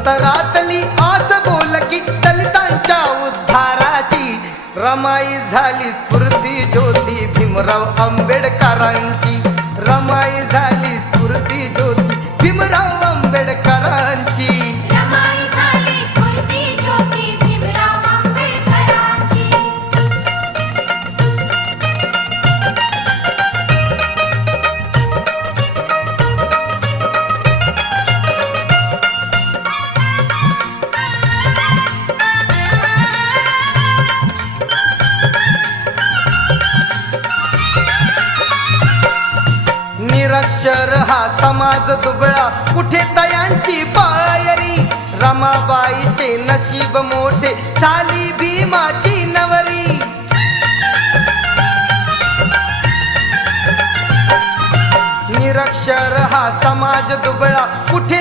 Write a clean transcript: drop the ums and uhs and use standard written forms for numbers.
अंतरातली आस बोल की दलितांच्या उद्धाराची रमाई झाली स्फूर्ती ज्योती भीमराव आंबेडकरांची रमाई झाली स्फूर्ती ज्योती भीमराव आंबेडकरांची रमाई झाली स्फूर्ती ज्योती भीमराव आंबेडकरांची निरक्षर हा समाज दुबळा कुठे तयांची पायरी रमाबाईचे नशीब मोठे झाली भीमाची नवरी निरक्षर हा समाज दुबळा कुठे